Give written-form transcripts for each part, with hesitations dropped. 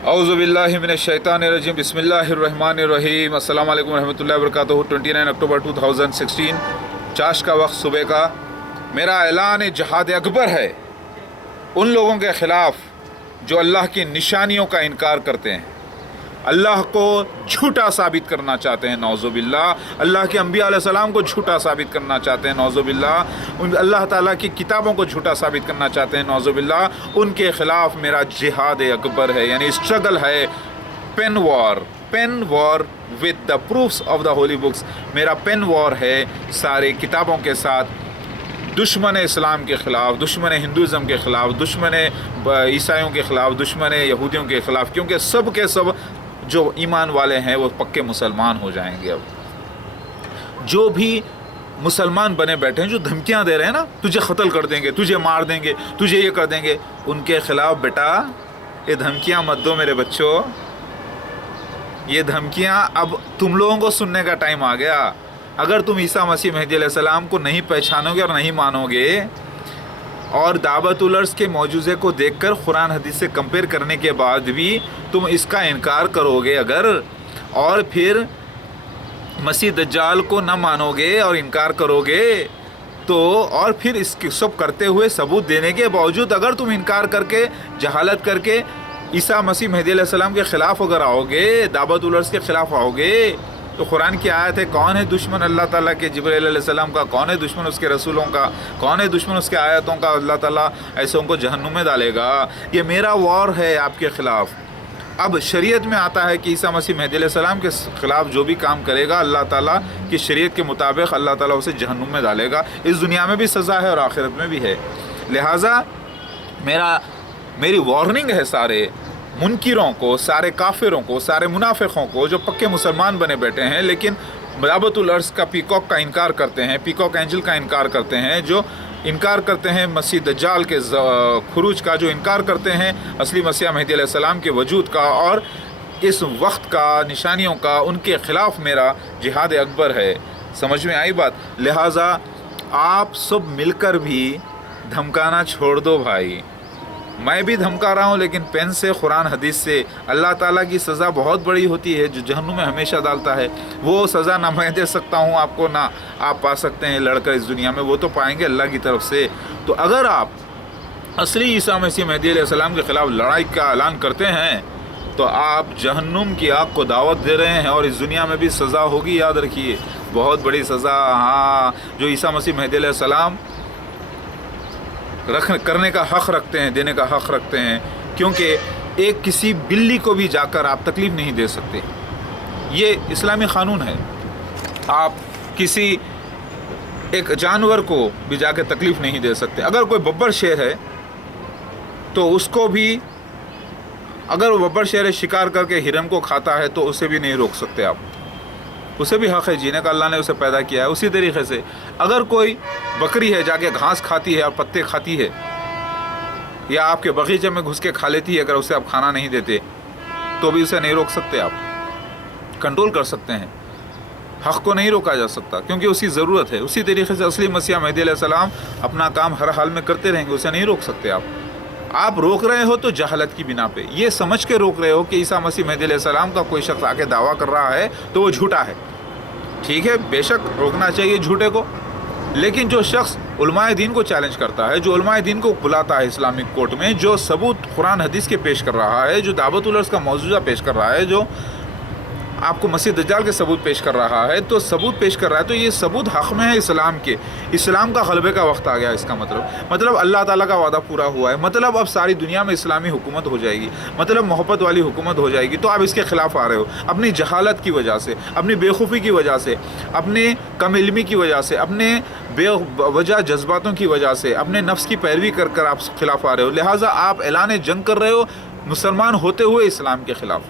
औज़ु बिल्लाहि मिनश शैतानिर रजीम बिस्मिल्लाहिर्रहमानिर रहीम। अस्सलामु अलैकुम रहमतुल्लाहि व बरकातुहू। 29 अक्टूबर 2016 चाश का वक्त सुबह का। मेरा ऐलान जहाद अकबर है उन लोगों के ख़िलाफ़ जो अल्लाह की निशानियों का इनकार करते हैं, अल्लाह को झूठा साबित करना चाहते हैं, नौज़ु बिल्लाह। अल्लाह के अंबिया अलैहिस्सलाम को झूठा साबित करना चाहते हैं, नौज़ु बिल्लाह। उन अल्लाह ताला की किताबों को झूठा साबित करना चाहते हैं, नौज़ु बिल्लाह। उनके ख़िलाफ़ मेरा जिहाद अकबर है, यानी स्ट्रगल है, pen war with the proofs of the holy books. मेरा पेन वॉर है सारे किताबों के साथ, दुश्मन इस्लाम के ख़िलाफ़, दुश्मन हिंदुज़म के ख़िलाफ़, दुश्मन ईसाइयों के ख़िलाफ़, दुश्मन यहूदियों के ख़िलाफ़, क्योंकि सब के सब जो ईमान वाले हैं वो पक्के मुसलमान हो जाएंगे। अब जो भी मुसलमान बने बैठे हैं, जो धमकियां दे रहे हैं ना, तुझे क़त्ल कर देंगे, तुझे मार देंगे, तुझे ये कर देंगे, उनके ख़िलाफ़ बेटा ये धमकियां मत दो मेरे बच्चों। ये धमकियां अब तुम लोगों को सुनने का टाइम आ गया। अगर तुम ईसा मसीह मेहदी अलैहिस्सलाम को नहीं पहचानोगे और नहीं मानोगे और दावत उलर्स के मौजूज़े को देखकर कुरान हदीस से कंपेयर करने के बाद भी तुम इसका इनकार करोगे अगर, और फिर मसीह दज्जाल को न मानोगे और इनकार करोगे, तो और फिर इसके सब करते हुए सबूत देने के बावजूद अगर तुम इनकार करके जहालत करके ईसा मसीह मेहदी अलैहिस्सलाम के ख़िलाफ़ अगर आओगे, दावत उलर्स के ख़िलाफ़ आओगे, तो कुरान की आयत है, कौन है दुश्मन अल्लाह ताला के जिब्रील अलैहिस्सलाम का, कौन है दुश्मन उसके रसूलों का, कौन है दुश्मन उसके आयतों का। अल्लाह ताला ऐसों को जहन्नुम में डालेगा। ये मेरा वॉर है आपके ख़िलाफ़। अब शरीयत में आता है कि ईसा मसीह मेहदी अलैहिस्सलाम के ख़िलाफ़ जो भी काम करेगा अल्लाह ताला की शरीयत के मुताबिक अल्लाह ताला उसे जहन्नुम में डालेगा। इस दुनिया में भी सज़ा है और आखिरत में भी है। लिहाजा मेरी वार्निंग है सारे मुनकिरों को, सारे काफिरों को, सारे मुनाफिकों को जो पक्के मुसलमान बने बैठे हैं लेकिन दावतुल अर्श का पीकॉक का इनकार करते हैं, पीकॉक एंजल का इनकार करते हैं, जो इनकार करते हैं मसीह दज्जाल के खुरूज का, जो इनकार करते हैं असली मसीह मेहदी अलैहिस्सलाम के वजूद का और इस वक्त का निशानियों का, उनके ख़िलाफ़ मेरा जिहाद अकबर है। समझ में आई बात? लिहाजा आप सब मिलकर भी धमकाना छोड़ दो भाई। मैं भी धमका रहा हूँ लेकिन पेन से, कुरान हदीस से। अल्लाह ताला की सज़ा बहुत बड़ी होती है जो जहन्नुम में हमेशा डालता है। वो सज़ा ना मैं दे सकता हूँ आपको, ना आप पा सकते हैं लड़कर इस दुनिया में, वो तो पाएंगे अल्लाह की तरफ से। तो अगर आप असली ईसा मसीह मेहदी अलैहिस्सलाम के ख़िलाफ़ लड़ाई का ऐलान करते हैं तो आप जहन्नुम की आग को दावत दे रहे हैं और इस दुनिया में भी सज़ा होगी, याद रखिए, बहुत बड़ी सज़ा। हाँ, जो ईसा मसीह मेहदी अलैहिस्सलाम करने का हक़ रखते हैं, देने का हक़ रखते हैं, क्योंकि एक किसी बिल्ली को भी जाकर आप तकलीफ़ नहीं दे सकते। ये इस्लामी क़ानून है। आप किसी एक जानवर को भी जाकर तकलीफ़ नहीं दे सकते। अगर कोई बब्बर शेर है तो उसको भी, अगर वो बब्बर शेर शिकार करके हिरन को खाता है तो उसे भी नहीं रोक सकते आप। उसे भी हक़ है जीने का, अल्लाह ने उसे पैदा किया है। उसी तरीक़े से अगर कोई बकरी है जाके घास खाती है और पत्ते खाती है, या आपके बगीचे में घुस के खा लेती है, अगर उसे आप खाना नहीं देते तो भी उसे नहीं रोक सकते आप। कंट्रोल कर सकते हैं, हक़ को नहीं रोका जा सकता क्योंकि उसकी ज़रूरत है। उसी तरीक़े से असली मसीह मेहदी अलैहिस्सलाम अपना काम हर हाल में करते रहेंगे, उसे नहीं रोक सकते आप। आप रोक रहे हो तो जहालत की बिना पे, ये समझ के रोक रहे हो कि ईसा मसीह मेहदी अलैहिस्सलाम का कोई शख्स आके दावा कर रहा है तो वो झूठा है। ठीक है, बेशक रोकना चाहिए झूठे को, लेकिन जो शख्स उलमाए दीन को चैलेंज करता है, जो उलमाए दीन को बुलाता है इस्लामिक कोर्ट में, जो सबूत कुरान हदीस के पेश कर रहा है, जो दावतुल अर्श का मौजूदा पेश कर रहा है, जो आपको मसीह दज्जाल के सबूत पेश कर रहा है, तो सबूत पेश कर रहा है, तो ये सबूत हक़ में है इस्लाम के। इस्लाम का गलबे का वक्त आ गया। इसका मतलब अल्लाह ताला का वादा पूरा हुआ है। मतलब अब सारी दुनिया में इस्लामी हुकूमत हो जाएगी, मतलब मोहब्बत वाली हुकूमत हो जाएगी। तो आप इसके ख़िलाफ़ आ रहे हो अपनी जहालत की वजह से, अपनी बेवकूफ़ी की वजह से, अपने कम इल्मी की वजह से, अपने बेवजह जज्बातों की वजह से, अपने नफ्स की पैरवी कर कर आप ख़िलाफ़ आ रहे हो। लिहाजा आप ऐलान जंग कर रहे हो मुसलमान होते हुए इस्लाम के ख़िलाफ़।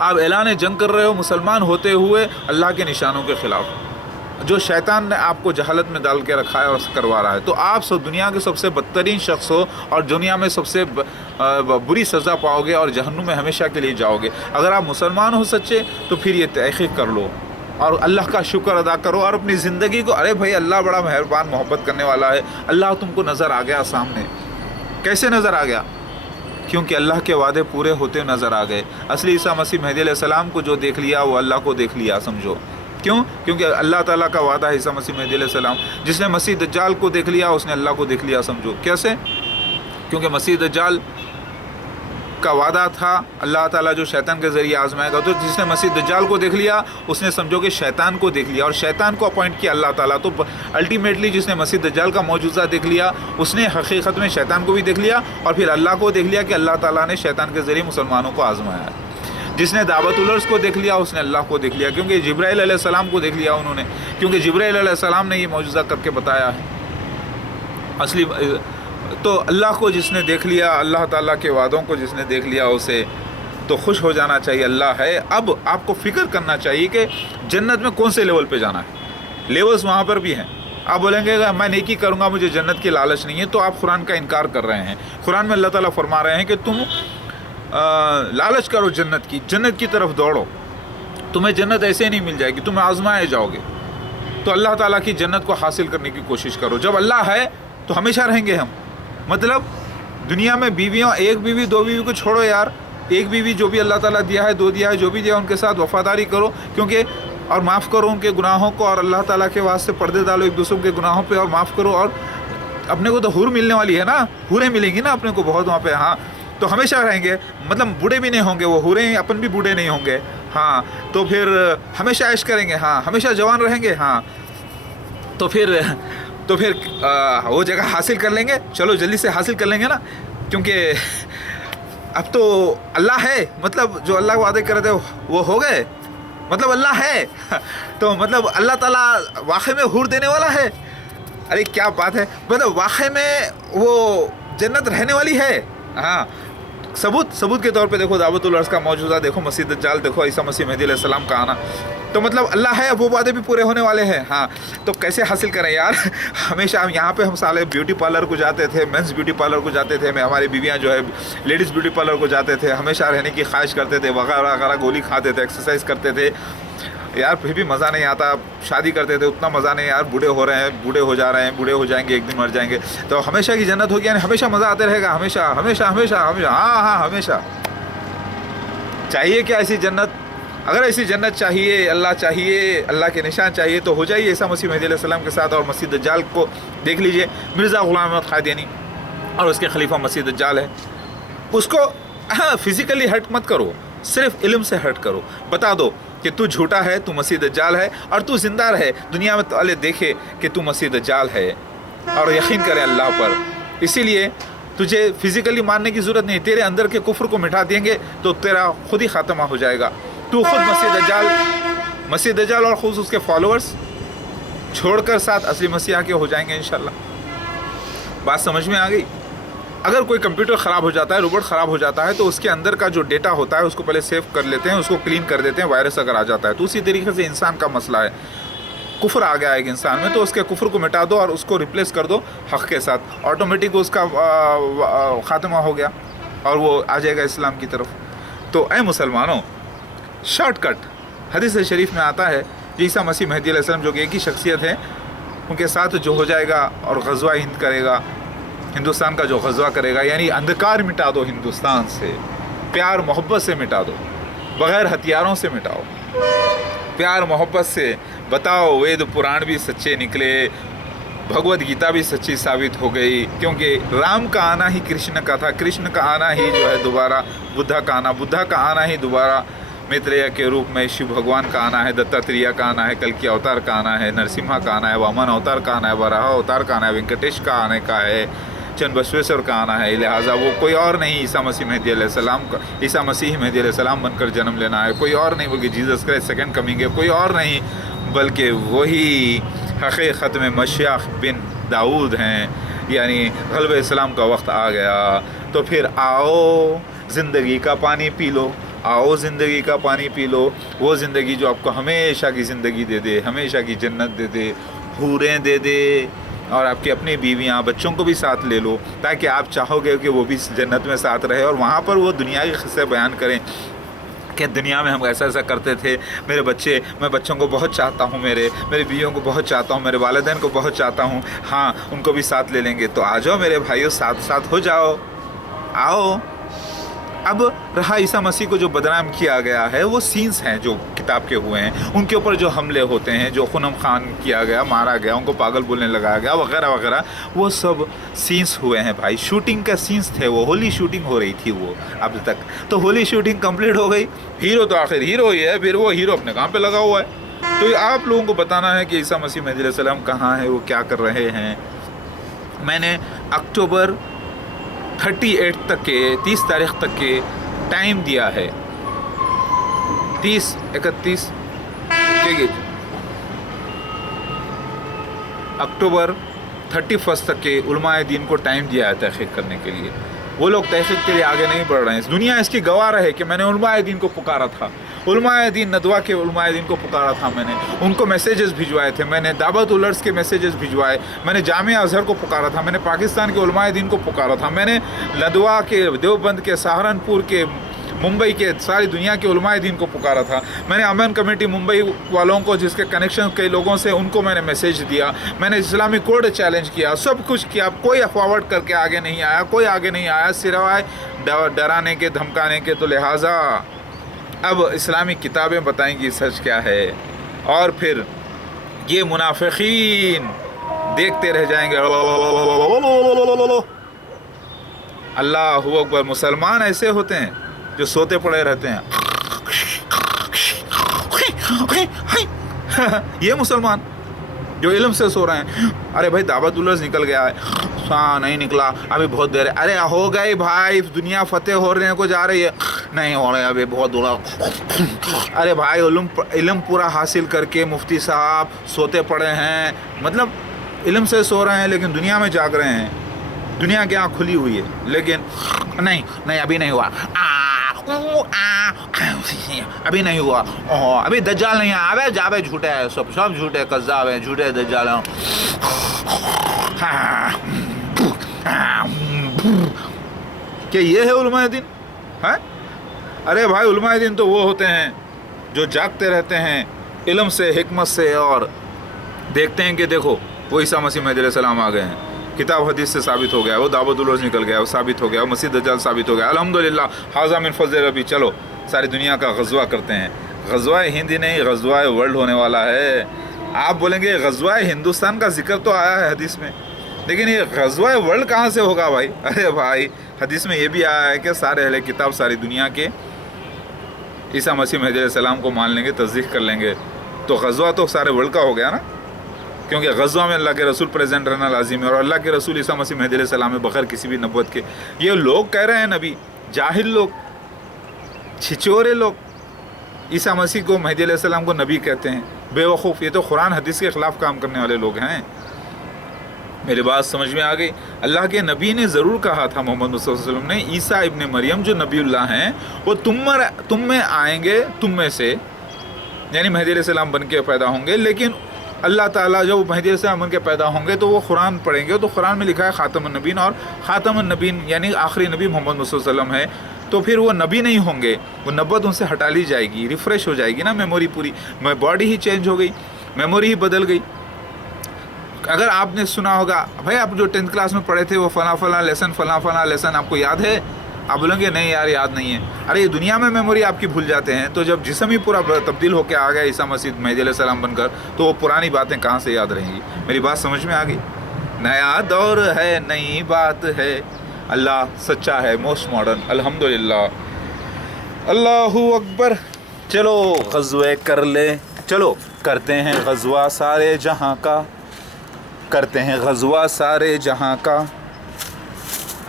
आप ऐलान जंग कर रहे हो मुसलमान होते हुए अल्लाह के निशानों के ख़िलाफ़, जो शैतान ने आपको जहालत में डाल के रखा है और करवा रहा है। तो आप दुनिया के सबसे बदतरीन शख्स हो और दुनिया में सबसे बुरी सज़ा पाओगे और जहन्नुम में हमेशा के लिए जाओगे। अगर आप मुसलमान हो सच्चे तो फिर ये तहक़ीक़ कर लो और अल्लाह का शुक्र अदा करो और अपनी ज़िंदगी को, अरे भाई अल्लाह बड़ा मेहरबान मोहब्बत करने वाला है। अल्लाह तुमको नज़र आ गया सामने, कैसे नज़र आ गया کیونکہ اللہ کے وعدے پورے ہوتے نظر آ گئے۔ اصلی عیسیٰ مسیح مہدی علیہ السلام کو جو دیکھ لیا وہ اللہ کو دیکھ لیا سمجھو۔ کیوں؟ کیونکہ اللہ تعالیٰ کا وعدہ ہے عیسیٰ مسیح مہدی علیہ السلام۔ جس نے مسیح دجال کو دیکھ لیا اس نے اللہ کو دیکھ لیا سمجھو۔ کیسے؟ کیونکہ مسیح دجال کا وعدہ تھا اللہ تعالیٰ جو شیطان کے ذریعے آزمائے گا، تو جس نے مسیح دجال کو دیکھ لیا اس نے سمجھو کہ شیطان کو دیکھ لیا، اور شیطان کو اپوائنٹ کیا اللہ تعالیٰ۔ تو الٹیمیٹلی جس نے مسیح دجال کا معجزہ دیکھ لیا اس نے حقیقت میں شیطان کو بھی دیکھ لیا، اور پھر اللہ کو دیکھ لیا کہ اللہ تعالیٰ نے شیطان کے ذریعے مسلمانوں کو آزمایا ہے۔ جس نے دعوت العرض کو دیکھ لیا اس نے اللہ کو دیکھ لیا، کیونکہ جبرائیل علیہ السلام کو دیکھ لیا انہوں نے، کیونکہ جبرائیل علیہ السلام نے یہ معجزہ کر کے بتایا ہے اصلی۔ تو اللہ کو جس نے دیکھ لیا، اللہ تعالیٰ کے وعدوں کو جس نے دیکھ لیا اسے تو خوش ہو جانا چاہیے، اللہ ہے۔ اب آپ کو فکر کرنا چاہیے کہ جنت میں کون سے لیول پہ جانا ہے۔ لیولز وہاں پر بھی ہیں۔ آپ بولیں گے میں نیکی کروں گا مجھے جنت کی لالچ نہیں ہے، تو آپ قرآن کا انکار کر رہے ہیں۔ قرآن میں اللہ تعالیٰ فرما رہے ہیں کہ تم لالچ کرو جنت کی، جنت کی طرف دوڑو، تمہیں جنت ایسے نہیں مل جائے گی، تم آزمائے جاؤ گے۔ تو اللہ تعالیٰ کی جنت کو حاصل کرنے کی کوشش کرو۔ جب اللہ ہے تو ہمیشہ رہیں گے ہم۔ مطلب دنیا میں بیویوں، ایک بیوی دو بیوی کو چھوڑو یار، ایک بیوی جو بھی اللہ تعالیٰ دیا ہے، دو دیا ہے، جو بھی دیا ان کے ساتھ وفاداری کرو، کیونکہ اور معاف کرو ان کے گناہوں کو، اور اللہ تعالیٰ کے واسطے پردے ڈالو ایک دوسرے کے گناہوں پہ، اور معاف کرو۔ اور اپنے کو تو حور ملنے والی ہے نا، حوریں ملیں گی نا اپنے کو بہت وہاں پہ، ہاں تو ہمیشہ رہیں گے، مطلب بوڑھے بھی نہیں ہوں گے وہ، حوریں اپن بھی بوڑھے نہیں ہوں گے، ہاں تو پھر ہمیشہ عیش کریں گے، ہاں ہمیشہ جوان رہیں گے، ہاں تو پھر وہ جگہ حاصل کر لیں گے۔ چلو جلدی سے حاصل کر لیں گے نا، کیونکہ اب تو اللہ ہے، مطلب جو اللہ وعدے کر رہے تھے وہ ہو گئے، مطلب اللہ ہے تو مطلب اللہ تعالیٰ واقعی میں حور دینے والا ہے۔ ارے کیا بات ہے، مطلب واقعی میں وہ جنت رہنے والی ہے۔ ہاں ثبوت کے طور پہ دیکھو دعوت العرض کا معجزہ دیکھو، مسیح دجال دیکھو، عیسیٰ مسیح مہدی علیہ السلام کا آنا، تو مطلب اللہ ہے، وہ وعدے بھی پورے ہونے والے ہیں۔ ہاں تو کیسے حاصل کریں یار؟ ہمیشہ ہم یہاں پہ ہم سالے بیوٹی پارلر کو جاتے تھے، مینس بیوٹی پارلر کو جاتے تھے، ہماری بیویاں جو ہے لیڈیز بیوٹی پارلر کو جاتے تھے، ہمیشہ رہنے کی خواہش کرتے تھے، وغیرہ وغیرہ، گولی کھاتے تھے، ایکسرسائز کرتے تھے یار، پھر بھی مزہ نہیں آتا۔ شادی کرتے تھے اتنا مزہ نہیں یار، بوڑھے ہو رہے ہیں، بوڑھے ہو جا رہے ہیں، بوڑھے ہو جائیں گے، ایک دن مر جائیں گے، تو ہمیشہ کی جنت ہوگی، یعنی ہمیشہ مزہ آتے رہے گا، ہمیشہ ہمیشہ ہمیشہ ہمیشہ، ہاں ہمیشہ۔ چاہیے کیا ایسی جنت؟ اگر ایسی جنت چاہیے، اللہ چاہیے، اللہ کے نشان چاہیے تو ہو جائیے عیسیٰ مسیح مہدی علیہ السلام کے ساتھ۔ اور مسیح دجال کو دیکھ لیجئے، مرزا غلام احمد قادیانی اور اس کے خلیفہ مسیح دجال ہے، اس کو فزیکلی ہرٹ مت کرو، صرف علم سے ہرٹ کرو، بتا دو کہ تو جھوٹا ہے، تو مسیح دجال ہے، اور تو زندہ رہے، دنیا میں والے دیکھے کہ تو مسیح دجال ہے، اور یقین کرے اللہ پر۔ اسی لیے تجھے فزیکلی ماننے کی ضرورت نہیں، تیرے اندر کے کفر کو مٹا دیں گے تو تیرا خود ہی خاتمہ ہو جائے گا۔ تو خود مسیح دجال اور خود اس کے فالوورز چھوڑ کر ساتھ اصلی مسیح آ کے ہو جائیں گے انشاءاللہ۔ بات سمجھ میں آ گئی؟ اگر کوئی کمپیوٹر خراب ہو جاتا ہے، روبوٹ خراب ہو جاتا ہے، تو اس کے اندر کا جو ڈیٹا ہوتا ہے اس کو پہلے سیو کر لیتے ہیں، اس کو کلین کر دیتے ہیں، وائرس اگر آ جاتا ہے تو اسی طریقے سے انسان کا مسئلہ ہے، کفر آ گیا ایک انسان میں، تو اس کے کفر کو مٹا دو اور اس کو ریپلیس کر دو حق کے ساتھ، آٹومیٹک اس کا خاتمہ ہو گیا اور وہ آ جائے گا اسلام کی طرف۔ تو اے مسلمانوں، شارٹ کٹ حدیث شریف میں آتا ہے عیسیٰ مسیح مہدی علیہ السلام جو کہ ایک ہی شخصیت ہے، ان کے ساتھ جو ہو جائے گا اور غزوہ ہند کرے گا، ہندوستان کا جو غزوہ کرے گا، یعنی اندھکار مٹا دو ہندوستان سے، پیار محبت سے مٹا دو، بغیر ہتھیاروں سے مٹاؤ، پیار محبت سے بتاؤ۔ وید پران بھی سچے نکلے، بھگوت گیتا بھی سچی ثابت ہو گئی، کیونکہ رام کا آنا ہی کرشن کا تھا، کرشن کا آنا ہی جو ہے دوبارہ بدھا کا آنا، بدھا کا آنا ہی دوبارہ میتریہ کے روپ میں شیو بھگوان کا آنا ہے، دتاتریہ کا آنا ہے، کلکی اوتار کا آنا ہے، نرسمہا کا آنا ہے، وامن اوتار کا آنا ہے، وراہ اوتار کا آنا ہے، وینکٹیش کا آنے کا ہے، چند بسویشور کا آنا ہے، لہٰذا وہ کوئی اور نہیں عیسیٰ مسیح مہدی علیہ السلام کا، عیسیٰ مسیح مہدی علیہ السلام بن کر جنم لینا ہے، کوئی اور نہیں، بلکہ جیزس کرائسٹ سیکنڈ کمنگ ہے، کوئی اور نہیں بلکہ وہی حقیقت میں مشیخ بن داؤد ہیں، یعنی غلبہ اسلام کا وقت آ گیا۔ تو پھر آؤ زندگی کا پانی پی لو، آؤ زندگی کا پانی پی لو، وہ زندگی جو آپ کو ہمیشہ کی زندگی دے دے، ہمیشہ کی جنت دے دے، حوریں دے دے، اور آپ کی اپنی بیویاں بچوں کو بھی ساتھ لے لو، تاکہ آپ چاہو گے کہ وہ بھی جنت میں ساتھ رہے، اور وہاں پر وہ دنیا کے قصے بیان کریں کہ دنیا میں ہم ایسا ایسا کرتے تھے، میرے بچے، میں بچوں کو بہت چاہتا ہوں، میری بیویوں کو بہت چاہتا ہوں، میرے والدین کو بہت چاہتا ہوں، ہاں ان کو بھی ساتھ لے لیں گے۔ تو آ جاؤ میرے بھائیوں، ساتھ ہو جاؤ، آؤ अब रहा ईसा मसीह को जो बदनाम किया गया है, वो सीन्स हैं जो किताब के हुए हैं, उनके ऊपर जो हमले होते हैं, जो खुनम खान किया गया, मारा गया, उनको पागल बोलने लगाया गया वगैरह वगैरह, वो सब सीन्स हुए हैं भाई। शूटिंग का सीन्स थे वो, होली शूटिंग हो रही थी वो अब तक। तो होली शूटिंग कंप्लीट हो गई, हीरो तो आखिर हीरो ही है, फिर वो हीरो अपने काम पे लगा हुआ है। तो आप लोगों को बताना है कि ईसा मसीह महदी अलैहिस्सलाम कहाँ है, वो क्या कर रहे हैं। मैंने अक्टूबर 38 तक के 30 तारीख तक के टाइम दिया है, 30, 31 अक्टूबर 31 तक के उलमाए दीन को टाइम दिया है तहक़ीक़ करने के लिए। वो लोग तहक़ीक़ के लिए आगे नहीं बढ़ रहे हैं। दुनिया इसकी गवाह रहे कि मैंने उलमाए दीन को पुकारा था, उलमाए दीन नदवा के उलमाए दीन को पुकारा था, मैंने उनको मैसेजेस भिजवाए थे, मैंने दावत उलर्स के मैसेजेस भिजवाए, मैंने जामिया अज़हर को पुकारा था, मैंने पाकिस्तान के उलमाए दीन को पुकारा था, मैंने नदवा के, देवबंद के, सहारनपुर के, मुंबई के, सारी दुनिया के उलमाए दीन को पुकारा था। मैंने अमन कमेटी मुंबई वालों को, जिसके कनेक्शन कई लोगों से, उनको मैंने मैसेज दिया, मैंने इस्लामिक कोड चैलेंज किया, सब कुछ किया, कोई फॉरवर्ड करके आगे नहीं आया, कोई आगे नहीं आया सिवाय डराने के, धमकाने के। तो लिहाजा अब इस्लामिक किताबें बताएंगी सच क्या है, और फिर ये मुनाफिकीन देखते रह जाएंगे। अल्लाहु अकबर। मुसलमान ऐसे होते हैं जो सोते पड़े रहते हैं। ये मुसलमान जो इल्म से सो रहे हैं। अरे भाई दावत उलर्स निकल गया है, हाँ नहीं निकला, अभी बहुत देर है। अरे हो गई भाई, दुनिया फतेह होने को जा रही है, नहीं हो रहा है अभी, बहुत दूर। अरे भाई इल्म पूरा हासिल करके मुफ्ती साहब सोते पड़े हैं, मतलब इल्म से सो रहे हैं लेकिन दुनिया में जाग रहे हैं, दुनिया की आँख खुली हुई है, लेकिन नहीं अभी नहीं हुआ, अभी नहीं हुआ, अभी दज्जाल नहीं आया, अबे जावे झूठे है, सब झूठे कज़्ज़ाब हैं, झूठे दज्जाल हैं। क्या ये है उलमाए दिन है? अरे भाई उलमाए दिन तो वो होते हैं जो जागते रहते हैं इल्म से, हिकमत से, और देखते हैं कि देखो वो ईसा मसीह महदी अलैहिस्सलाम आ गए हैं, किताब हदीस से साबित हो गया, वो दावत उलर्स निकल गया, वो साबित हो गया, वो मसीह दज्जाल साबित हो गया। अल्हम्दुलिल्लाह, हाज़ा मिन फज़्ल रब्बी। चलो सारी दुनिया का गज़वा करते हैं। गज़वा हिंद ही नहीं, गज़वा वर्ल्ड होने वाला है। आप बोलेंगे गज़वा हिंदुस्तान का जिक्र तो आया है हदीस में, लेकिन ये गज़वा वर्ल्ड कहाँ से होगा भाई? अरे भाई हदीस में ये भी आया है कि सारे अहले किताब सारी दुनिया के ईसा मसीह महदी अलैहिस्सलाम को मान लेंगे, तस्दीक कर लेंगे, तो गज़वा तो सारे वर्ल्ड का हो गया ना, क्योंकि गज़वा में अल्लाह के रसूल प्रेजेंट रहना लाजिम है, और अल्लाह के रसूल ईसा मसीह महदी अलैहिस्सलाम में बग़ैर किसी भी नबूवत के। ये लोग कह रहे हैं नबी, जाहिल लोग, छिचोरे लोग ईसा मसीह को, महदी अलैहिस्सलाम को नबी कहते हैं, बेवकूफ़। ये तो कुरान हदीस के ख़िलाफ़ काम करने वाले लोग हैं। मेरी बात समझ में आ गई? अल्लाह के नबी ने ज़रूर कहा था, मोहम्मद मुस्तफ़ा सल्लल्लाहु अलैहि वसल्लम ने, ईसा इब्न मरियम जो नबीउल्लाह हैं वो तुम में आएंगे, तुम में से, यानी महदी अलैहिस्सलाम बन के पैदा होंगे। लेकिन अल्लाह ताला जब महदी अलैहिस्सलाम बन के पैदा होंगे तो वो कुरान पढ़ेंगे, तो कुरान में लिखा है ख़ातमुन नबीन, और ख़ातमुन नबीन यानी आखिरी नबी मोहम्मद मुस्तफ़ा सल्लल्लाहु अलैहि वसल्लम है। तो फिर वो नबी नहीं होंगे, वो नबूवत उनसे हटा ली जाएगी, रिफ़्रेश हो जाएगी ना मेमोरी पूरी, बॉडी ही चेंज हो गई, मेमोरी ही बदल गई। अगर आपने सुना होगा भाई, आप जो 10th क्लास में पढ़े थे वो फला लेसन आपको याद है? आप बोलेंगे नहीं यार याद नहीं है। अरे ये दुनिया में मेमोरी आपकी भूल जाते हैं, तो जब जिस्म ही पूरा तब्दील होकर आ गया ईसा मसीह महदी अलैहिस्सलाम बनकर, तो वो पुरानी बातें कहाँ से याद रहेंगी? मेरी बात समझ में आ गई? नया दौर है, नई बात है, अल्लाह सच्चा है, मोस्ट मॉडर्न। अल्हम्दुलिल्लाह, अल्लाहु अकबर। चलो ग़ज़वे कर ले, चलो करते हैं ग़ज़वा सारे जहाँ का, करते हैं ग़ज़वा सारे जहाँ का।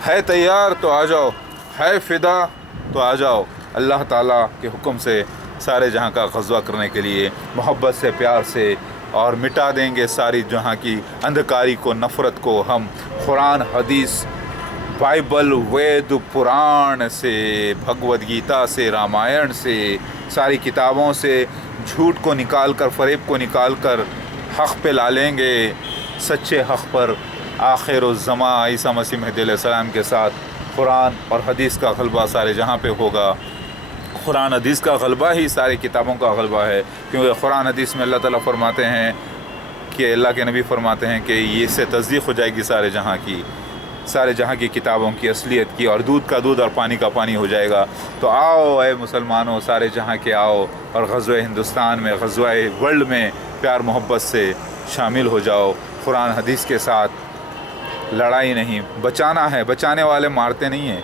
है तैयार तो आ जाओ, है फ़िदा तो आ जाओ, अल्लाह ताला के हुक्म से सारे जहाँ का ग़ज़वा करने के लिए, मोहब्बत से, प्यार से, और मिटा देंगे सारी जहाँ की अंधकारी को, नफ़रत को। हम कुरान, हदीस, बाइबल, वेद, पुराण से, भगवद गीता से, रामायण से, सारी किताबों से झूठ को निकाल कर, फ़रेब को निकाल कर हक़ पे ला लेंगे, सच्चे हक़ पर। आखिरुज़्ज़मा ईसा मसीह महदी अलैहिस्सलाम के साथ कुरान और हदीस का गलबा सारे जहाँ पे होगा। कुरान हदीस का गलबा ही सारी किताबों का गलबा है, क्योंकि कुरान हदीस में अल्लाह ताला फरमाते हैं कि, अल्लाह के नबी फरमाते हैं कि ये इससे तस्दीक़ हो जाएगी सारे जहाँ की, سارے جہاں کی کتابوں کی اصلیت کی، اور دودھ کا دودھ اور پانی کا پانی ہو جائے گا۔ تو آؤ اے مسلمانوں، سارے جہاں کے آؤ اور غزوہ ہندوستان میں، غزوہ ورلڈ میں پیار محبت سے شامل ہو جاؤ۔ قرآن حدیث کے ساتھ لڑائی نہیں، بچانا ہے، بچانے والے مارتے نہیں ہیں،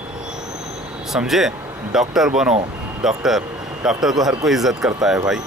سمجھے؟ ڈاکٹر بنو، ڈاکٹر کو ہر کوئی عزت کرتا ہے بھائی۔